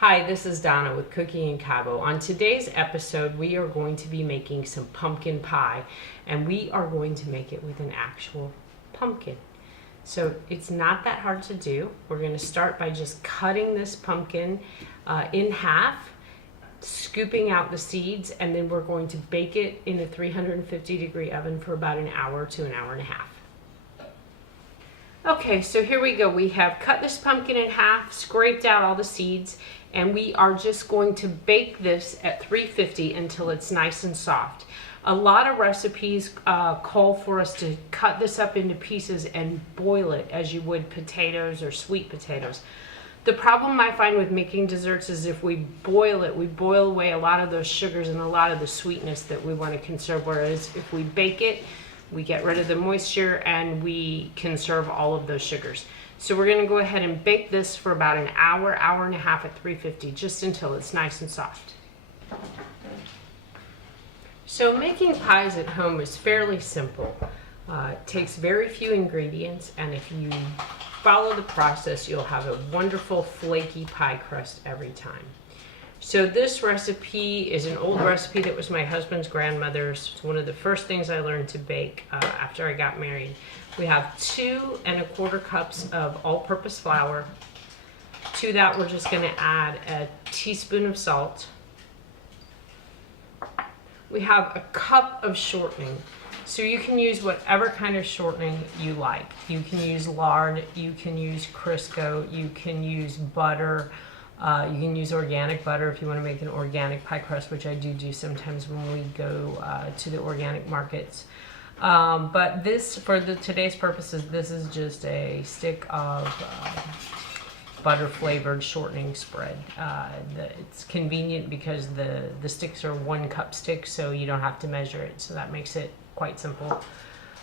Hi, this is Donna with Cooking in Cabo. On today's episode, we are going to be making some pumpkin pie, and we are going to make it with an actual pumpkin. So it's not that hard to do. We're going to start by just cutting this pumpkin in half, scooping out the seeds, and then we're going to bake it in a 350-degree oven for about an hour to an hour and a half. Okay, so here we go. We have cut this pumpkin in half, scraped out all the seeds, and we are just going to bake this at 350 until it's nice and soft. A lot of recipes call for us to cut this up into pieces and boil it as you would potatoes or sweet potatoes. The problem I find with making desserts is if we boil it, we boil away a lot of those sugars and a lot of the sweetness that we want to conserve, whereas if we bake it, we get rid of the moisture and we conserve all of those sugars. So we're going to go ahead and bake this for about an hour, hour and a half at 350, just until it's nice and soft. So making pies at home is fairly simple. It takes very few ingredients, and if you follow the process, you'll have a wonderful flaky pie crust every time. So this recipe is an old recipe that was my husband's grandmother's. It's one of the first things I learned to bake after I got married. We have 2 1/4 cups of all-purpose flour. To that, we're just going to add a teaspoon of salt. We have a cup of shortening. So you can use whatever kind of shortening you like. You can use lard, you can use Crisco, you can use butter. You can use organic butter if you want to make an organic pie crust, which I do sometimes when we go to the organic markets. But this, for today's purposes, this is just a stick of butter flavored shortening spread. It's convenient because the sticks are 1 cup sticks, so you don't have to measure it, so that makes it quite simple.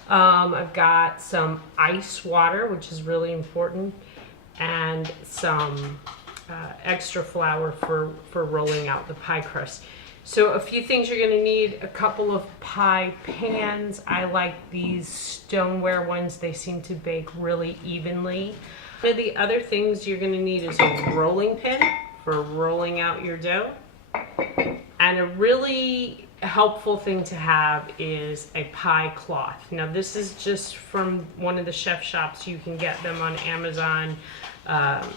I've got some ice water, which is really important, and some extra flour for rolling out the pie crust. So a few things you're going to need: a couple of pie pans. I like these stoneware ones. They seem to bake really evenly. One of the other things you're going to need is a rolling pin for rolling out your dough. And a really helpful thing to have is a pie cloth. Now this is just from one of the chef shops. You can get them on Amazon.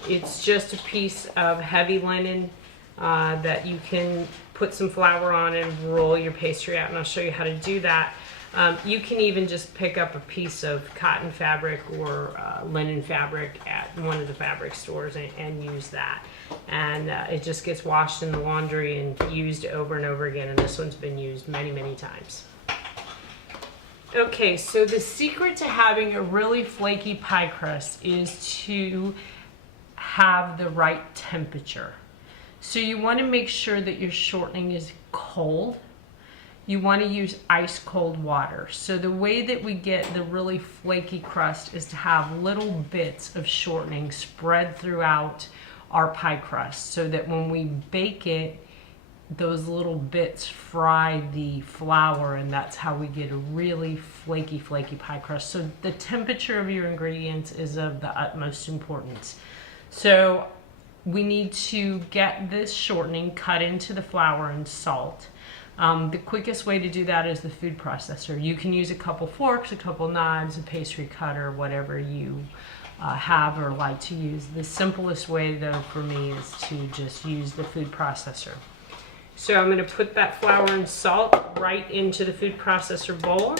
It's just a piece of heavy linen that you can put some flour on and roll your pastry out, and I'll show you how to do that. You can even just pick up a piece of cotton fabric or linen fabric at one of the fabric stores and use that. And it just gets washed in the laundry and used over and over again, and this one's been used many, many times. Okay, so the secret to having a really flaky pie crust is to have the right temperature. So you want to make sure that your shortening is cold. You want to use ice cold water. So the way that we get the really flaky crust is to have little bits of shortening spread throughout our pie crust, so that when we bake it, those little bits fry the flour, and that's how we get a really flaky pie crust. So the temperature of your ingredients is of the utmost importance. So we need to get this shortening cut into the flour and salt. The quickest way to do that is the food processor. You can use a couple forks, a couple knives, a pastry cutter, whatever you have or like to use. The simplest way though for me is to just use the food processor. So I'm going to put that flour and salt right into the food processor bowl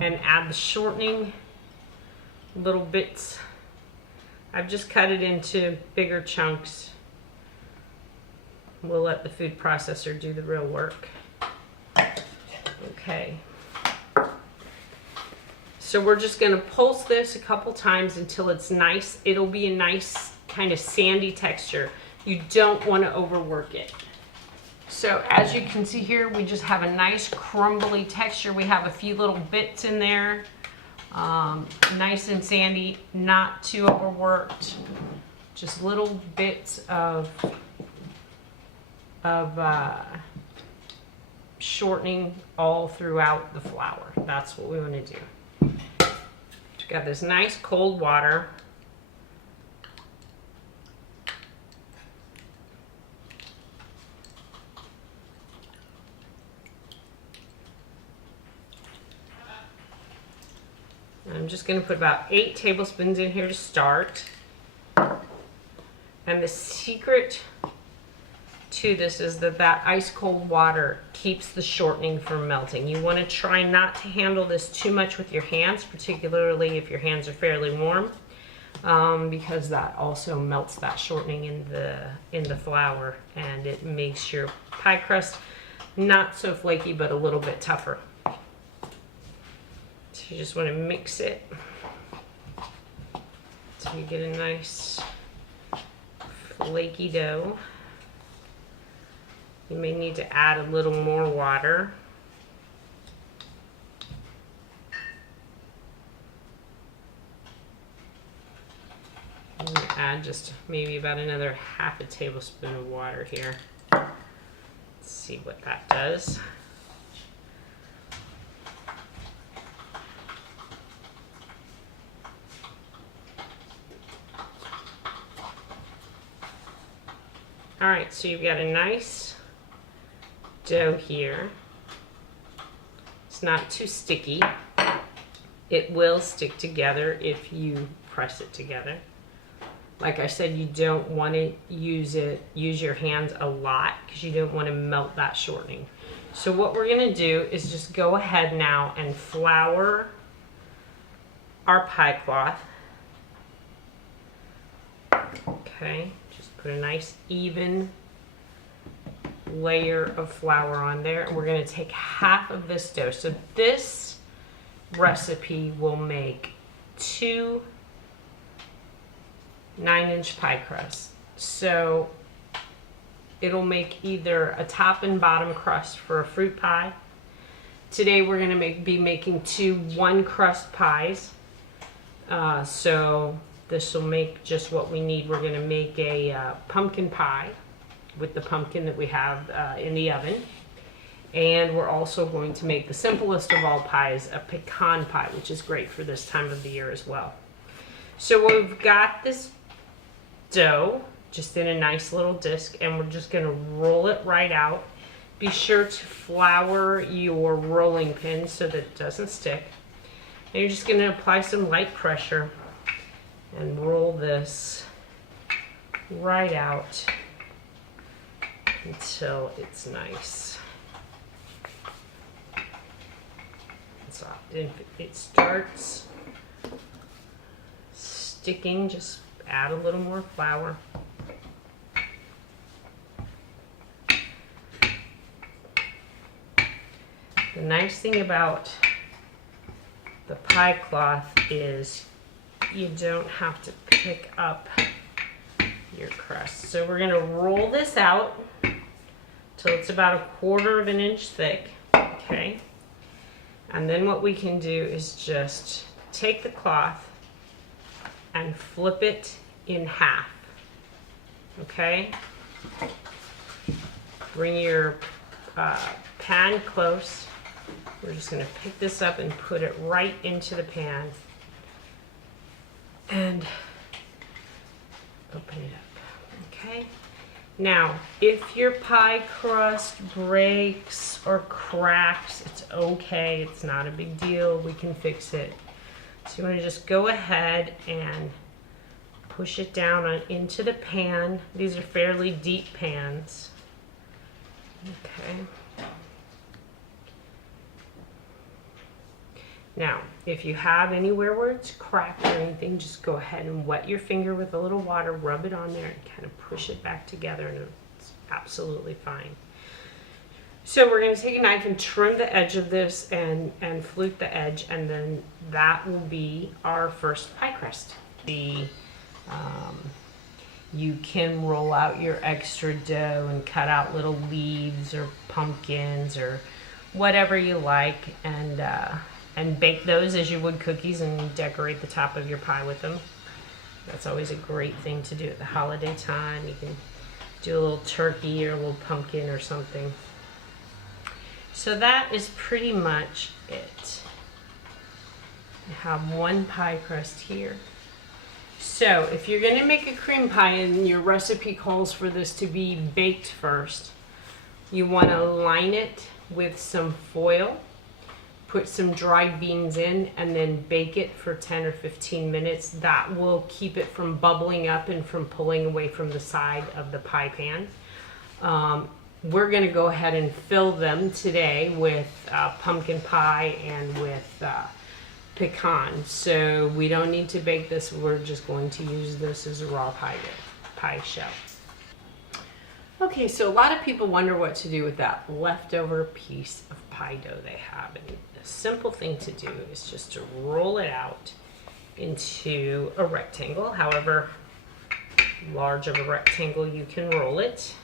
and add the shortening, little bits. I've just cut it into bigger chunks. We'll let the food processor do the real work. Okay. So we're just going to pulse this a couple times until it's nice. It'll be a nice kind of sandy texture. You don't want to overwork it. So as you can see here, we just have a nice crumbly texture. We have a few little bits in there. Nice and sandy, not too overworked. Just little bits of shortening all throughout the flour. That's what we want to do. Got this nice cold water. just going to put about 8 tablespoons in here to start. And the secret to this is that ice cold water keeps the shortening from melting. You want to try not to handle this too much with your hands, particularly if your hands are fairly warm, because that also melts that shortening in the flour, and it makes your pie crust not so flaky but a little bit tougher. So you just want to mix it so you get a nice flaky dough. You may need to add a little more water. I'm going to add just maybe about another half a tablespoon of water here. Let's see what that does. All right, so you've got a nice dough here. It's not too sticky. It will stick together if you press it together. Like I said, you don't want to use your hands a lot because you don't want to melt that shortening. So what we're going to do is just go ahead now and flour our pie cloth. Okay, just put a nice even layer of flour on there, and we're going to take half of this dough. So this recipe will make 2 9-inch pie crusts. So it'll make either a top and bottom crust for a fruit pie. Today we're going to be making 2 1-crust pies. So this will make just what we need. We're going to make a pumpkin pie with the pumpkin that we have in the oven. And we're also going to make the simplest of all pies, a pecan pie, which is great for this time of the year as well. So we've got this dough just in a nice little disc, and we're just going to roll it right out. Be sure to flour your rolling pin so that it doesn't stick. And you're just going to apply some light pressure and roll this right out until it's nice. So if it starts sticking, just add a little more flour. The nice thing about the pie cloth is you don't have to pick up your crust. So we're going to roll this out till it's about 1/4 of an inch thick. Okay. And then what we can do is just take the cloth and flip it in half. Okay. Bring your pan close. We're just going to pick this up and put it right into the pan and open it up. Okay. Now, if your pie crust breaks or cracks, it's okay. It's not a big deal. We can fix it. So you want to just go ahead and push it down into the pan. These are fairly deep pans. Okay. Now, if you have anywhere where it's cracked or anything, just go ahead and wet your finger with a little water, rub it on there, and kind of push it back together, and it's absolutely fine. So we're going to take a knife and trim the edge of this and flute the edge, and then that will be our first pie crust. You can roll out your extra dough and cut out little leaves or pumpkins or whatever you like, and bake those as you would cookies and decorate the top of your pie with them. That's always a great thing to do at the holiday time. You can do a little turkey or a little pumpkin or something. So that is pretty much it. I have 1 pie crust here. So if you're going to make a cream pie and your recipe calls for this to be baked first, you want to line it with some foil. put some dried beans in and then bake it for 10 or 15 minutes. That will keep it from bubbling up and from pulling away from the side of the pie pan. We're going to go ahead and fill them today with pumpkin pie and with pecan. So we don't need to bake this. We're just going to use this as a raw pie shell. Okay, so a lot of people wonder what to do with that leftover piece of pie dough they have. And a simple thing to do is just to roll it out into a rectangle. However large of a rectangle you can roll it.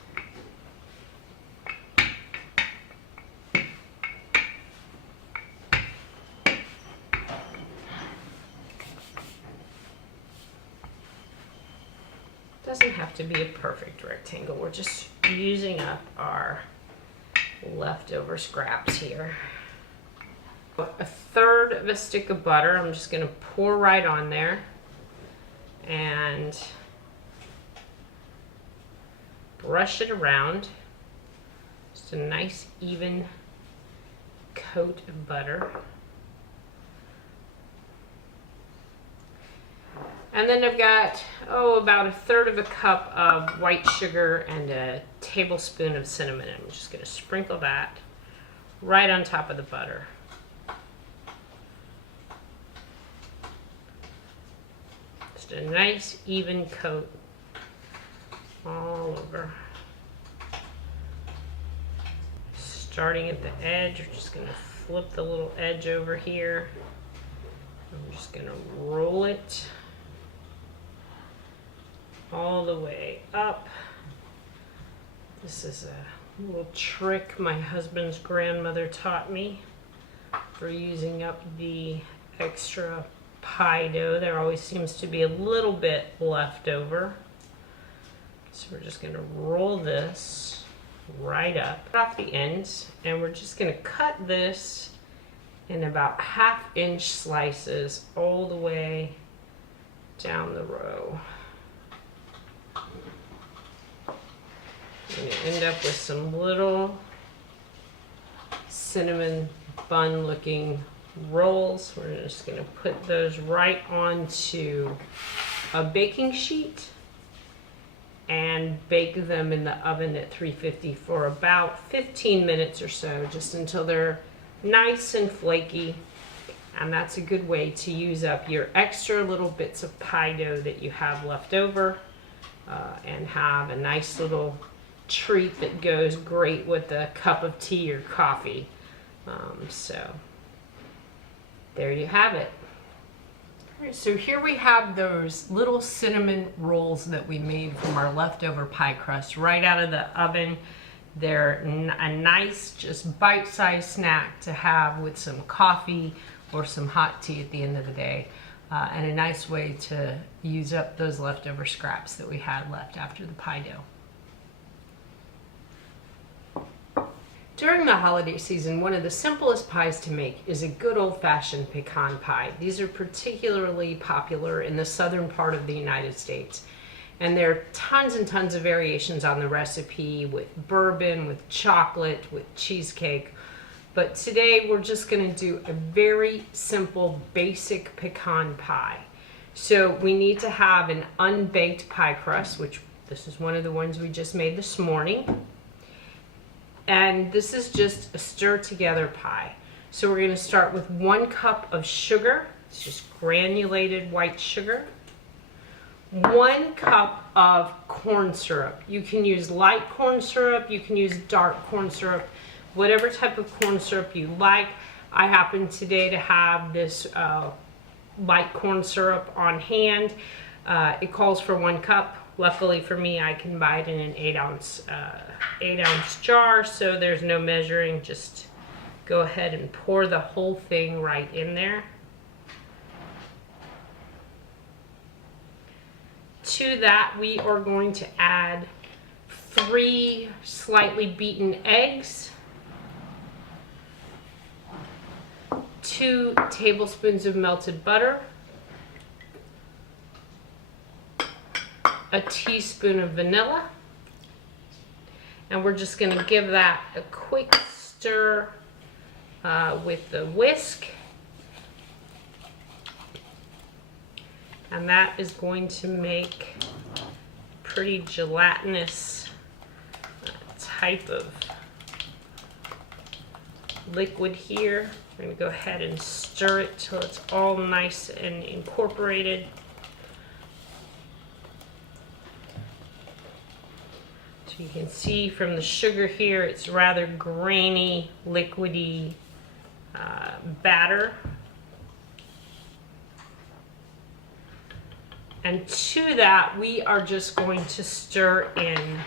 Doesn't have to be a perfect rectangle. We're just using up our leftover scraps here. A third of a stick of butter, I'm just gonna pour right on there and brush it around. Just a nice even coat of butter. And then I've got, about a third of a cup of white sugar and a tablespoon of cinnamon. I'm just going to sprinkle that right on top of the butter. Just a nice even coat all over. Starting at the edge, we're just going to flip the little edge over here. I'm just going to roll it all the way up. This is a little trick my husband's grandmother taught me for using up the extra pie dough. There always seems to be a little bit left over. So we're just going to roll this right up off the ends, and we're just going to cut this in about 1/2 inch slices all the way down the row. You're going to end up with some little cinnamon bun looking rolls. We're just going to put those right onto a baking sheet and bake them in the oven at 350 for about 15 minutes or so, just until they're nice and flaky. And that's a good way to use up your extra little bits of pie dough that you have left over and have a nice little treat that goes great with a cup of tea or coffee. So there you have it. All right, so here we have those little cinnamon rolls that we made from our leftover pie crust right out of the oven. They're a nice, just bite-sized snack to have with some coffee or some hot tea at the end of the day, and a nice way to use up those leftover scraps that we had left after the pie dough. During the holiday season, one of the simplest pies to make is a good old-fashioned pecan pie. These are particularly popular in the southern part of the United States. And there are tons and tons of variations on the recipe with bourbon, with chocolate, with cheesecake. But today we're just going to do a very simple, basic pecan pie. So we need to have an unbaked pie crust, which this is one of the ones we just made this morning. And this is just a stir together pie. So we're going to start with 1 cup of sugar. It's just granulated white sugar. 1 cup of corn syrup. You can use light corn syrup, you can use dark corn syrup, whatever type of corn syrup you like. I happen today to have this light corn syrup on hand. It calls for 1 cup. Luckily for me, I can buy it in an 8-ounce jar, so there's no measuring. Just go ahead and pour the whole thing right in there. To that, we are going to add 3 slightly beaten eggs, 2 tablespoons of melted butter, a teaspoon of vanilla, and we're just going to give that a quick stir with the whisk. And that is going to make pretty gelatinous type of liquid here. We're going to go ahead and stir it till it's all nice and incorporated. So you can see from the sugar here, it's rather grainy, liquidy batter. And to that, we are just going to stir in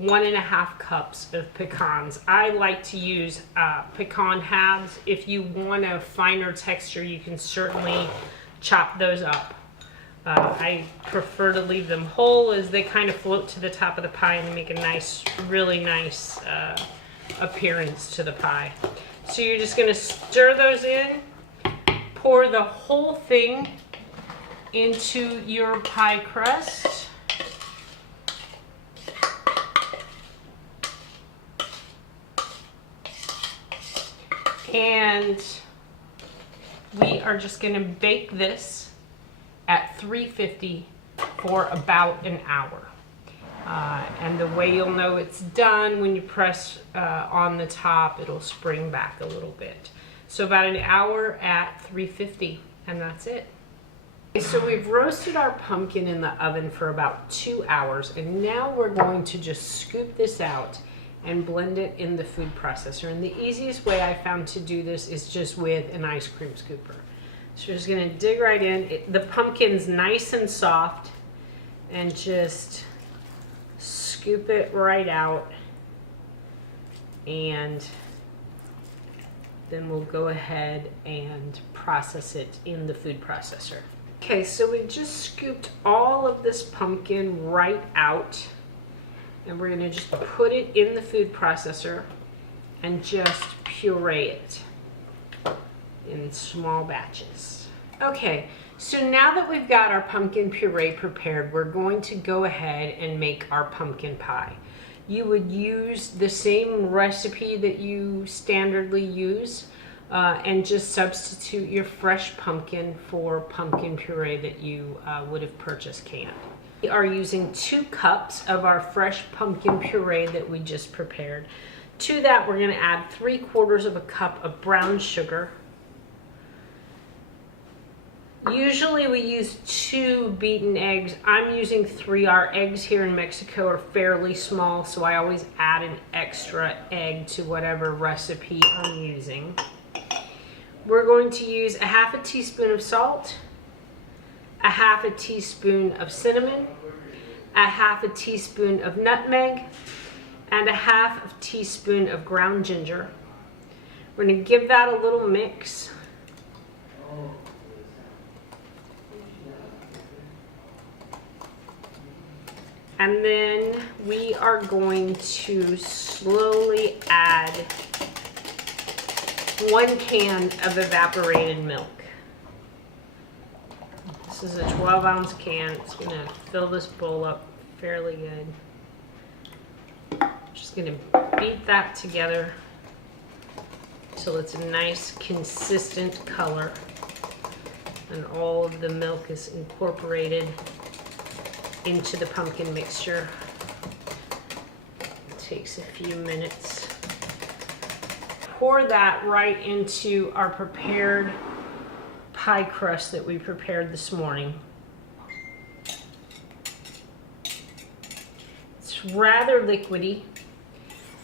1.5 cups of pecans. I like to use pecan halves. If you want a finer texture, you can certainly chop those up. I prefer to leave them whole as they kind of float to the top of the pie and they make a nice, really nice appearance to the pie. So you're just going to stir those in, pour the whole thing into your pie crust. And we are just going to bake this at 350 for about an hour. And the way you'll know it's done, when you press on the top, it'll spring back a little bit. So about an hour at 350, and that's it. So we've roasted our pumpkin in the oven for about 2 hours, and now we're going to just scoop this out and blend it in the food processor. And the easiest way I found to do this is just with an ice cream scooper. So we're just gonna dig right in. The pumpkin's nice and soft, and just scoop it right out. And then we'll go ahead and process it in the food processor. Okay, so we just scooped all of this pumpkin right out, and we're gonna just put it in the food processor and just puree it in small batches. Okay, so now that we've got our pumpkin puree prepared, we're going to go ahead and make our pumpkin pie. You would use the same recipe that you standardly use, and just substitute your fresh pumpkin for pumpkin puree that you would have purchased canned. We are using 2 cups of our fresh pumpkin puree that we just prepared. To that, we're going to add 3/4 of a cup of brown sugar. Usually we use 2 beaten eggs. I'm using 3. Our eggs here in Mexico are fairly small, so I always add an extra egg to whatever recipe I'm using. We're going to use 1/2 teaspoon of salt, 1/2 teaspoon of cinnamon, 1/2 teaspoon of nutmeg, and 1/2 teaspoon of ground ginger. We're going to give that a little mix. And then we are going to slowly add 1 can of evaporated milk. This is a 12-ounce can. It's going to fill this bowl up fairly good. Just going to beat that together till it's a nice consistent color and all of the milk is incorporated into the pumpkin mixture. It takes a few minutes. Pour that right into our prepared pie crust that we prepared this morning. It's rather liquidy.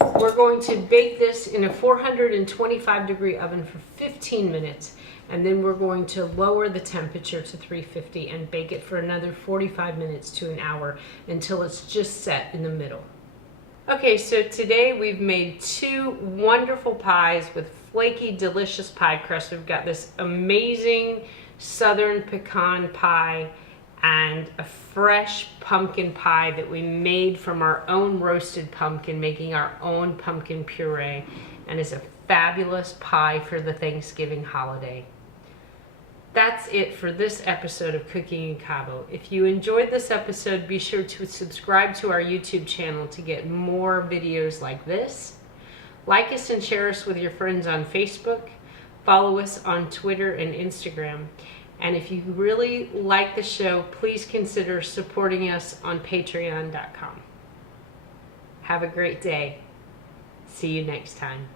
We're going to bake this in a 425-degree oven for 15 minutes, and then we're going to lower the temperature to 350 and bake it for another 45 minutes to an hour until it's just set in the middle. Okay, so today we've made 2 wonderful pies with flaky, delicious pie crust. We've got this amazing southern pecan pie and a fresh pumpkin pie that we made from our own roasted pumpkin, making our own pumpkin puree, and is a fabulous pie for the Thanksgiving holiday. That's it for this episode of Cooking in Cabo. If you enjoyed this episode, be sure to subscribe to our YouTube channel to get more videos like this. Like us and share us with your friends on Facebook. Follow us on Twitter and Instagram. And if you really like the show, please consider supporting us on patreon.com. Have a great day. See you next time.